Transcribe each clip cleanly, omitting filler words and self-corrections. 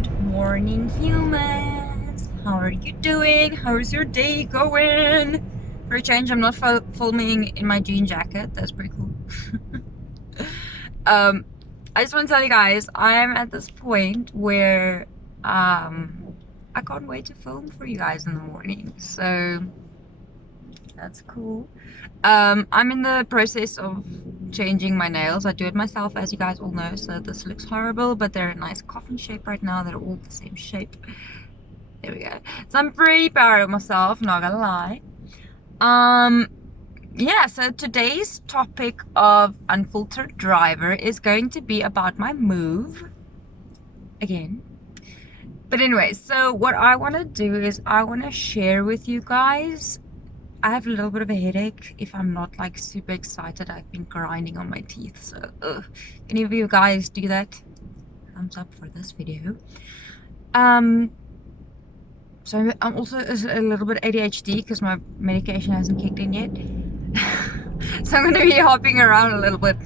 Good morning, humans. How are you doing? How's your day going? For a change, I'm not filming in my jean jacket. That's pretty cool. I just want to tell you guys, I'm at this point where I can't wait to film for you guys in the morning. So that's cool. I'm in the process of changing my nails. I do it myself, as you guys all know, so this looks horrible, but they're a nice coffin shape right now. They're all the same shape. There we go. So I'm pretty proud of myself, not gonna lie. Yeah, so today's topic of unfiltered driver is going to be about my move again. But anyway, so what I want to do is I want to share with you guys. I have a little bit of a headache. If I'm not like super excited, I've been grinding on my teeth. So any of you guys do that, thumbs up for this video. So I'm also a little bit ADHD because my medication hasn't kicked in yet. So I'm going to be hopping around a little bit.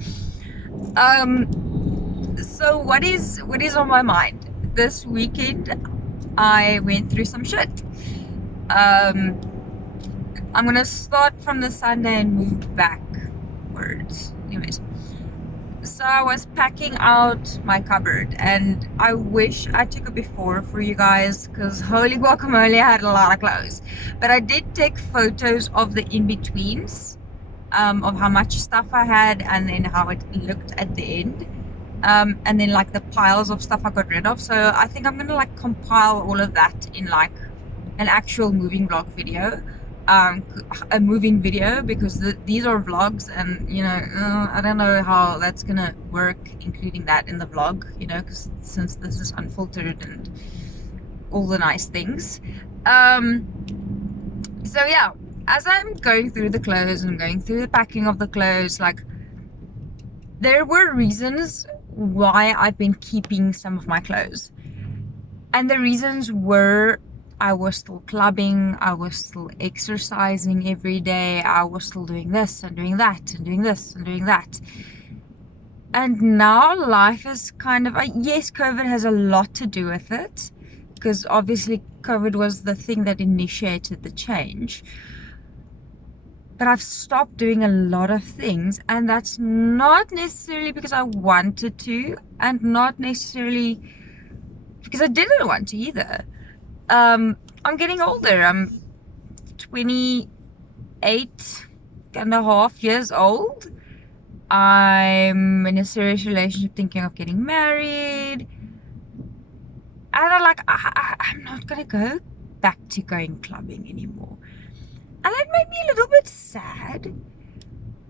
So what is on my mind? This weekend I went through some shit. I'm gonna start from the Sunday and move backwards. Anyways, so I was packing out my cupboard, and I wish I took a before for you guys, because holy guacamole, I had a lot of clothes. But I did take photos of the in-betweens, of how much stuff I had, and then how it looked at the end, and then like the piles of stuff I got rid of. So I think I'm gonna like compile all of that in like an actual moving vlog video. A moving video, because these are vlogs, and you know, I don't know how that's gonna work including that in the vlog, you know, because since this is unfiltered and all the nice things. So yeah, as I'm going through the clothes and going through the packing of the clothes, like there were reasons why I've been keeping some of my clothes, and the reasons were I was still clubbing, I was still exercising every day, I was still doing this and doing that and doing this and doing that. And now life is kind of, yes, COVID has a lot to do with it, because obviously COVID was the thing that initiated the change. But I've stopped doing a lot of things, and that's not necessarily because I wanted to, and not necessarily because I didn't want to either. I'm getting older. I'm 28 and a half years old. I'm in a serious relationship, thinking of getting married. And I'm not gonna go back to going clubbing anymore. And that made me a little bit sad.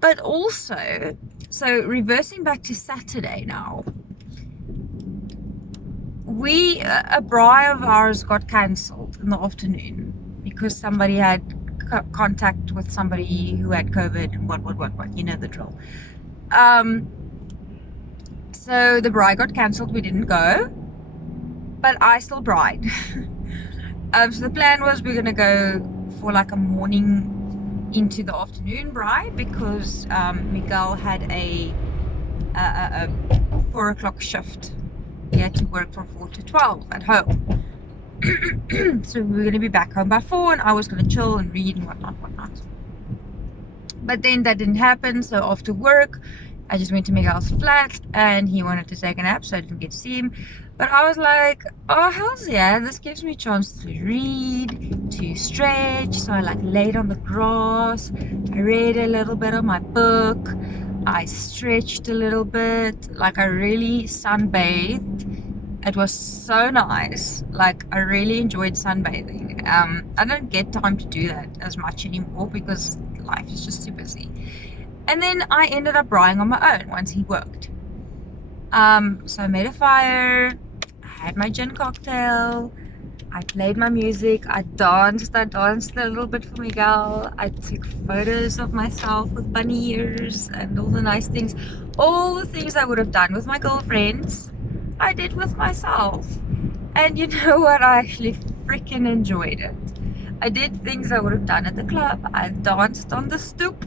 But also, so reversing back to Saturday now, a bri of ours got cancelled in the afternoon because somebody had contact with somebody who had COVID and what, you know the drill. So the bri got cancelled, we didn't go, but I still bride. So the plan was we're gonna go for like a morning into the afternoon bride, because Miguel had a 4 o'clock shift. He had to work from 4 to 12 at home. So we were going to be back home by 4, and I was going to chill and read and whatnot. But then that didn't happen, so after work I just went to Miguel's flat, and he wanted to take a nap, so I didn't get to see him. But I was like, oh hells yeah, this gives me a chance to read, to stretch. So I like laid on the grass, I read a little bit of my book, I stretched a little bit, like I really sunbathed. It was so nice. Like I really enjoyed sunbathing. I don't get time to do that as much anymore because life is just too busy. And then I ended up brewing on my own once he worked. So I made a fire, I had my gin cocktail, I played my music, I danced a little bit for Miguel, I took photos of myself with bunny ears and all the nice things. All the things I would have done with my girlfriends, I did with myself. And you know what, I actually freaking enjoyed it. I did things I would have done at the club. I danced on the stoop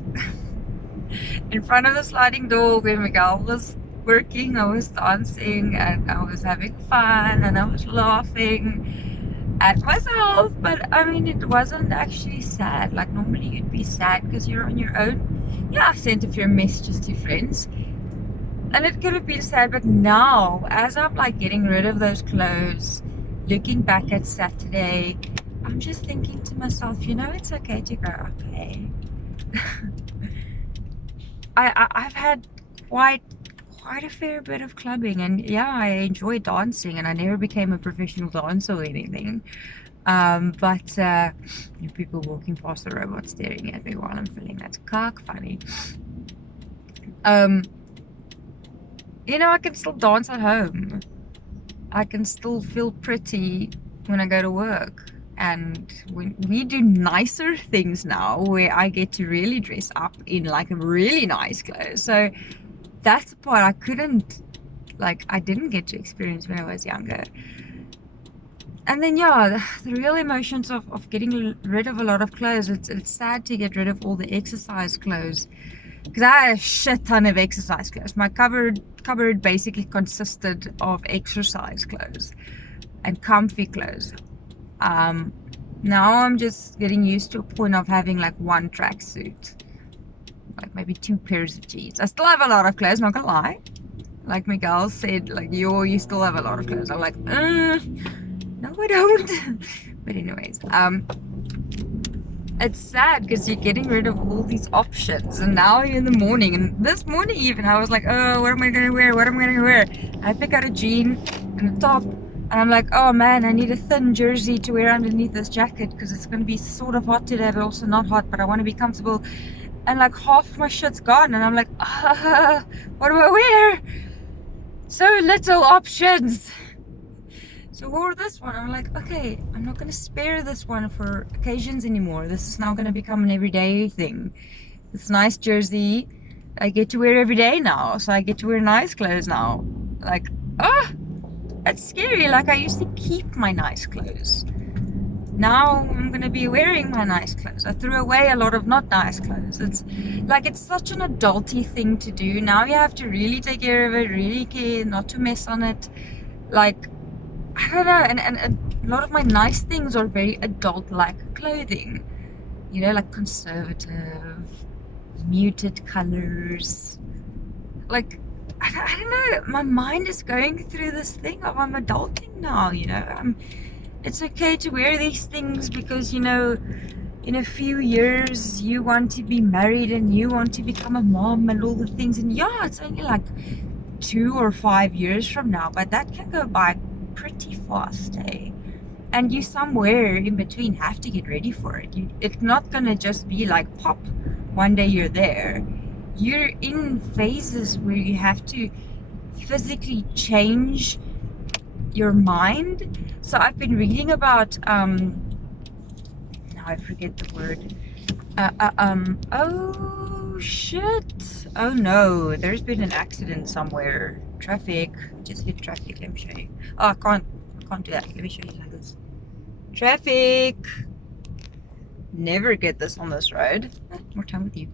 in front of the sliding door where Miguel was working, I was dancing, and I was having fun, and I was laughing at myself. But I mean, it wasn't actually sad. Like normally you'd be sad because you're on your own. Yeah, I sent a few messages to friends, and it could have been sad. But now, as I'm like getting rid of those clothes, looking back at Saturday, I'm just thinking to myself, you know, it's okay to go, okay. I've had quite a fair bit of clubbing, and yeah, I enjoy dancing, and I never became a professional dancer or anything. But people walking past the robot staring at me while I'm filling that cock funny. You know, I can still dance at home. I can still feel pretty when I go to work. And when we do nicer things now, where I get to really dress up in like a really nice clothes. So that's the part I couldn't, like, I didn't get to experience when I was younger. And then yeah, the real emotions of getting rid of a lot of clothes. It's sad to get rid of all the exercise clothes, because I had a shit ton of exercise clothes. My cupboard basically consisted of exercise clothes and comfy clothes. Now I'm just getting used to a point of having like one tracksuit, like maybe 2 pairs of jeans. I still have a lot of clothes, not gonna lie. Like Miguel said, like, you still have a lot of clothes. I'm like, no I don't. But anyways, it's sad because you're getting rid of all these options, and now you're in the morning, and this morning even I was like, oh, what am I gonna wear, I pick out a jean and a top, and I'm like, oh man, I need a thin jersey to wear underneath this jacket because it's going to be sort of hot today, but also not hot, but I want to be comfortable. And like half of my shit's gone, and I'm like, what do I wear? So little options. So I wore this one. I'm like, okay, I'm not going to spare this one for occasions anymore. This is now going to become an everyday thing. This nice jersey I get to wear every day now, so I get to wear nice clothes now. Like, it's scary. Like, I used to keep my nice clothes. Now I'm gonna be wearing my nice clothes. I threw away a lot of not nice clothes. It's like, it's such an adulty thing to do. Now you have to really take care of it, really care not to mess on it. Like, I don't know, and a lot of my nice things are very adult-like clothing. You know, like conservative, muted colors. Like, I don't know, my mind is going through this thing of I'm adulting now, you know. It's okay to wear these things because, you know, in a few years you want to be married and you want to become a mom and all the things. And yeah, it's only like 2 or 5 years from now, but that can go by pretty fast, eh? And you somewhere in between have to get ready for it. It's not gonna just be like pop, one day you're there. You're in phases where you have to physically change your mind. So I've been reading about now I forget the word. Oh shit, oh no, there's been an accident somewhere. Traffic, just hit traffic. Let me show you. Oh, I can't do that. Let me show you like this. Traffic. Never get this on this road. More time with you.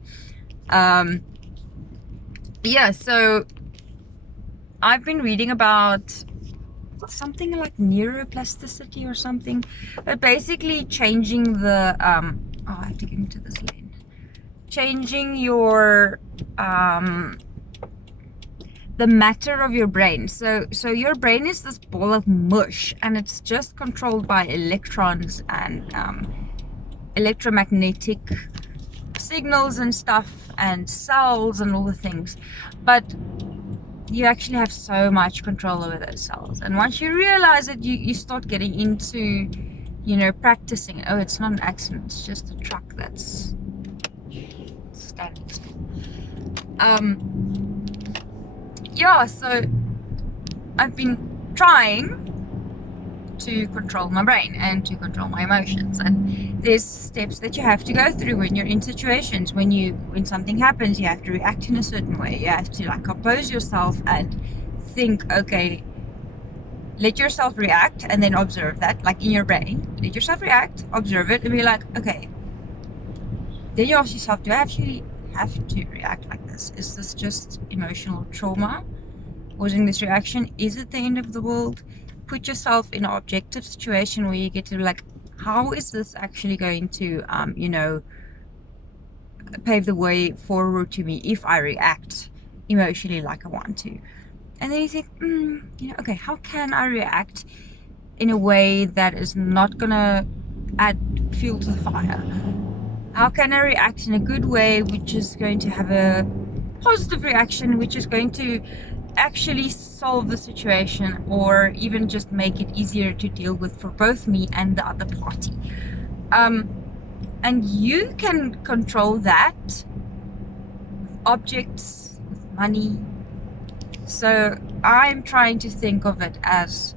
Yeah, so I've been reading about something like neuroplasticity or something, but basically changing the oh, I have to get into this lane. Changing your the matter of your brain. So your brain is this ball of mush, and it's just controlled by electrons and electromagnetic signals and stuff and cells and all the things, but you actually have so much control over those cells. And once you realize it, you start getting into, you know, practicing. Oh, it's not an accident, it's just a truck that's standing still. Yeah, so I've been trying to control my brain and to control my emotions, and there's steps that you have to go through when you're in situations. When something happens, you have to react in a certain way. You have to like compose yourself and think, okay, let yourself react, and then observe that, like in your brain. Let yourself react, observe it, and be like, okay, then you ask yourself, do I actually have to react like this? Is this just emotional trauma? causing this reaction? Is it the end of the world? Put yourself in an objective situation where you get to like, how is this actually going to, you know, pave the way forward to me if I react emotionally like I want to? And then you think, you know, okay, how can I react in a way that is not gonna add fuel to the fire? How can I react in a good way, which is going to have a positive reaction, which is going to actually solve the situation, or even just make it easier to deal with for both me and the other party? And you can control that with objects, with money. So I'm trying to think of it as,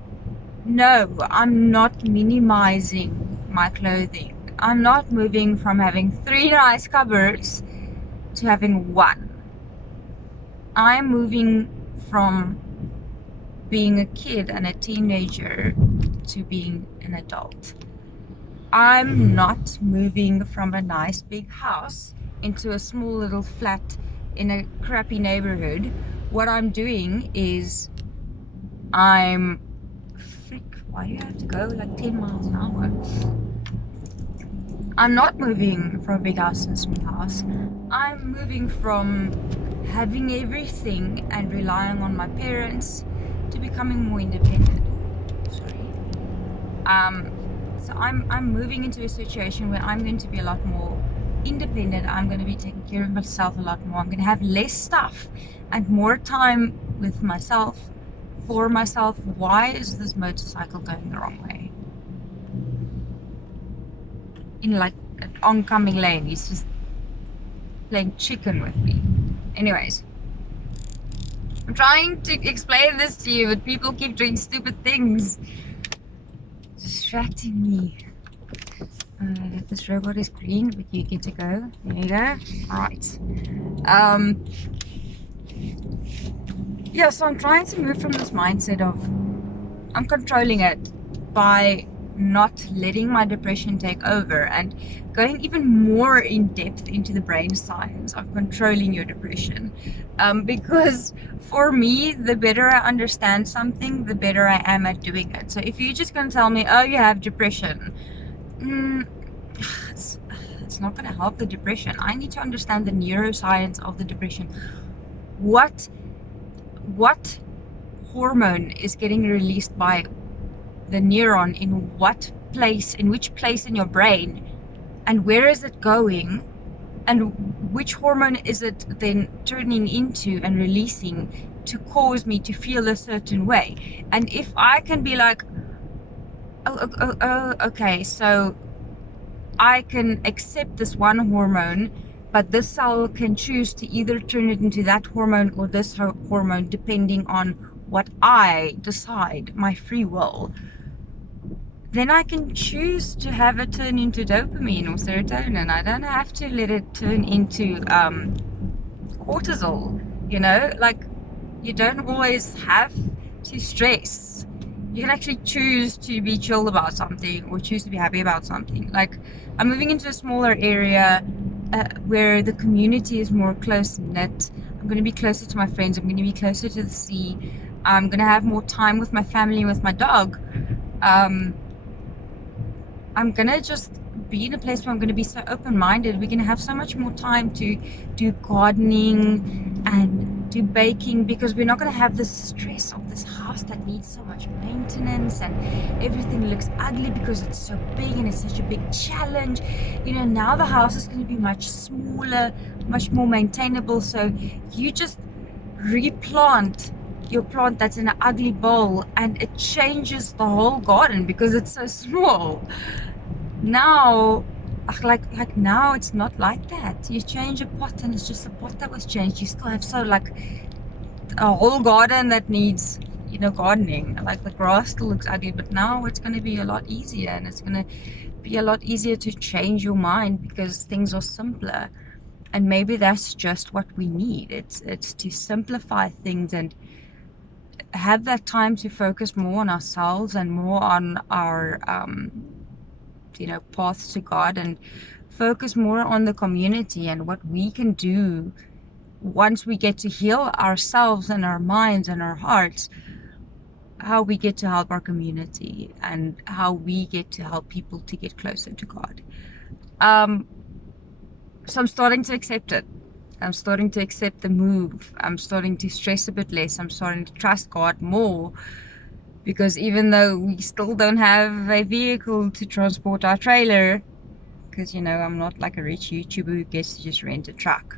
no, I'm not minimizing my clothing. I'm not moving from having 3 nice cupboards to having 1. I'm moving from being a kid and a teenager to being an adult. I'm not moving from a nice big house into a small little flat in a crappy neighborhood. What I'm doing is why do you have to go like 10 miles an hour? I'm not moving from a big house to a small house. I'm moving from having everything and relying on my parents to becoming more independent. So I'm moving into a situation where I'm going to be a lot more independent. I'm going to be taking care of myself a lot more. I'm going to have less stuff and more time with myself, for myself. Why is this motorcycle going the wrong way? In like an oncoming lane, he's just playing chicken with me. Anyways, I'm trying to explain this to you, but people keep doing stupid things, distracting me. This robot is green, but you get to go. There you go. Alright. Yeah, so I'm trying to move from this mindset of I'm controlling it by not letting my depression take over, and going even more in depth into the brain science of controlling your depression. Because for me, the better I understand something, the better I am at doing it. So if you're just going to tell me, oh, you have depression, it's not going to help the depression. I need to understand the neuroscience of the depression. What hormone is getting released by the neuron in which place in your brain, and where is it going, and which hormone is it then turning into and releasing to cause me to feel a certain way? And if I can be like, okay, so I can accept this one hormone, but this cell can choose to either turn it into that hormone or this hormone depending on what I decide, my free will, then I can choose to have it turn into dopamine or serotonin. I don't have to let it turn into cortisol, you know? Like, you don't always have to stress. You can actually choose to be chill about something or choose to be happy about something. Like, I'm moving into a smaller area where the community is more close-knit. I'm going to be closer to my friends. I'm going to be closer to the sea. I'm going to have more time with my family, with my dog. I'm going to just be in a place where I'm going to be so open-minded. We're going to have so much more time to do gardening and do baking, because we're not going to have the stress of this house that needs so much maintenance and everything looks ugly because it's so big and it's such a big challenge. You know, now the house is going to be much smaller, much more maintainable. So you just replant your plant that's in an ugly bowl and it changes the whole garden because it's so small. Now, like now it's not like that. You change a pot and it's just a pot that was changed. You still have so like a whole garden that needs, you know, gardening. Like the grass still looks ugly, but now it's going to be a lot easier, and it's going to be a lot easier to change your mind because things are simpler. And maybe that's just what we need. It's to simplify things and have that time to focus more on ourselves and more on our you know, paths to God, and focus more on the community and what we can do once we get to heal ourselves and our minds and our hearts, how we get to help our community and how we get to help people to get closer to God. So I'm starting to accept it. I'm starting to accept the move. I'm starting to stress a bit less. I'm starting to trust God more, because even though we still don't have a vehicle to transport our trailer, because I'm not like a rich YouTuber who gets to just rent a truck.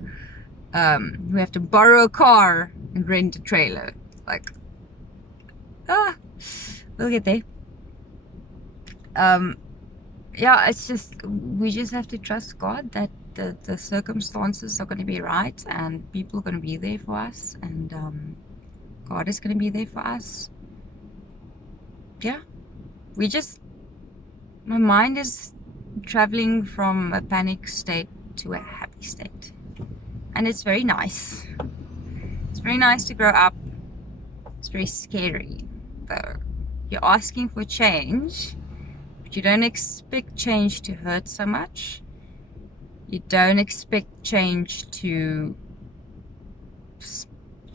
We have to borrow a car and rent a trailer. Like, we'll get there. Yeah, it's just, we just have to trust God that the circumstances are going to be right, and people are going to be there for us, and God is going to be there for us. Yeah, my mind is traveling from a panic state to a happy state, and it's very nice. It's very nice to grow up. It's very scary though. You're asking for change, but you don't expect change to hurt so much. You don't expect change to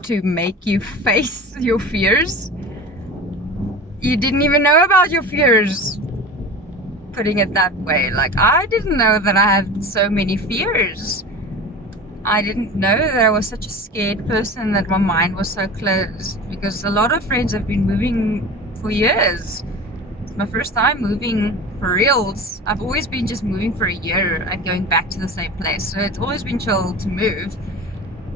make you face your fears. You didn't even know about your fears, putting it that way. Like, I didn't know that I had so many fears. I didn't know that I was such a scared person, that my mind was so closed, because a lot of friends have been moving for years. It's my first time moving for reals. I've always been just moving for a year and going back to the same place, so it's always been chill to move,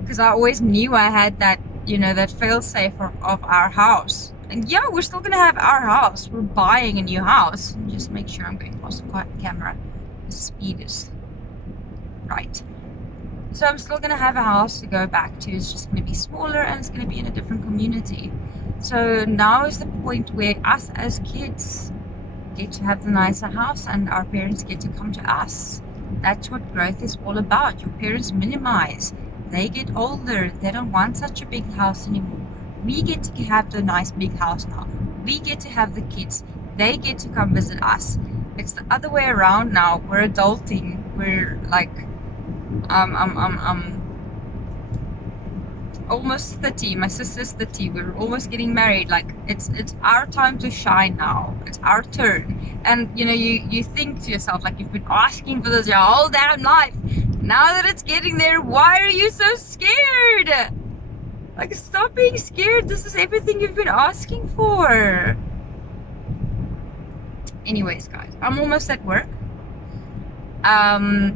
because I always knew I had that, that fail-safe of our house. And yeah, we're still gonna have our house. We're buying a new house. Just make sure I'm going past the camera. The speed is right. So I'm still gonna have a house to go back to. It's just gonna be smaller, and it's gonna be in a different community. So now is the point where us as kids get to have the nicer house, and our parents get to come to us. That's what growth is all about. Your parents minimize. They get older. They don't want such a big house anymore. We get to have the nice big house now. We get to have the kids. They get to come visit us. It's the other way around now. We're adulting. We're like, almost 30. My sister's 30. We're almost getting married. Like, it's our time to shine now. It's our turn. And you think to yourself, like, you've been asking for this your whole damn life. Now that it's getting there, why are you so scared? Like, stop being scared. This is everything you've been asking for. Anyways, guys, I'm almost at work. I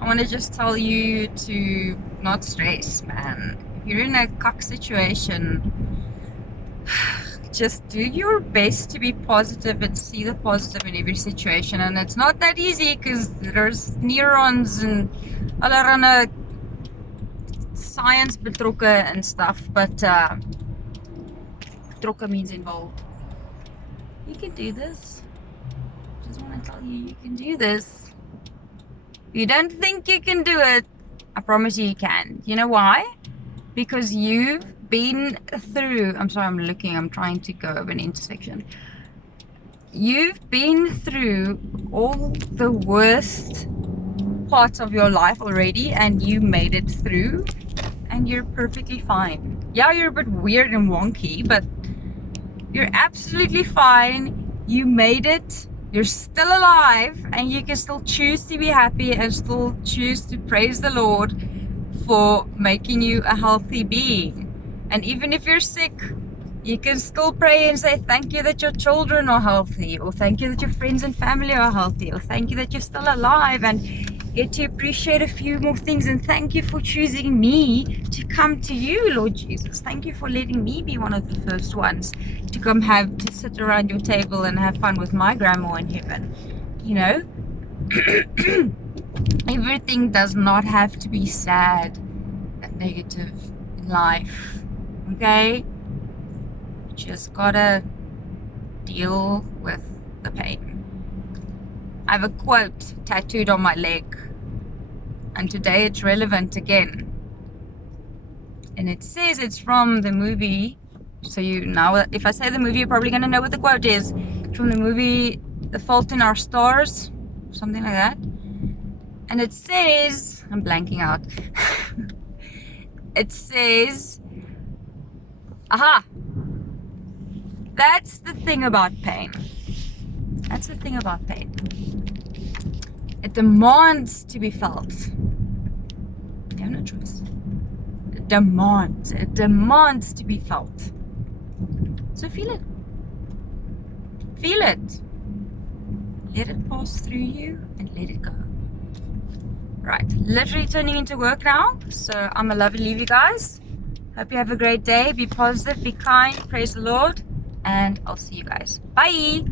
want to just tell you to not stress, man. If you're in a cuck situation, just do your best to be positive and see the positive in every situation. And it's not that easy, because there's neurons and allerlei science betrokken and stuff, but betrokken means involved. You can do this. Just want to tell you can do this. If you don't think you can do it, I promise you can. You know why? Because you've been through, I'm trying to go over an intersection. You've been through all the worst parts of your life already, and you made it through, and you're perfectly fine. Yeah, you're a bit weird and wonky, but you're absolutely fine. You made it. You're still alive, and you can still choose to be happy and still choose to praise the Lord for making you a healthy being. And even if you're sick, you can still pray and say thank you that your children are healthy, or thank you that your friends and family are healthy, or thank you that you're still alive, and get to appreciate a few more things. And thank you for choosing me to come to you, Lord Jesus. Thank you for letting me be one of the first ones to come to sit around your table and have fun with my grandma in heaven. Everything does not have to be sad and negative in life, okay? You just gotta deal with the pain. I have a quote tattooed on my leg, and today it's relevant again. And it says it's from the movie, so now if I say the movie, you're probably gonna know what the quote is. It's from the movie The Fault in Our Stars, something like that. And it says, I'm blanking out. It says, aha, that's the thing about pain. That's the thing about pain. It demands to be felt. You have no choice. It demands to be felt. So feel it. Feel it. Let it pass through you and let it go. Right, literally turning into work now. So I'm gonna love and leave you guys. Hope you have a great day. Be positive, be kind, praise the Lord, and I'll see you guys. Bye.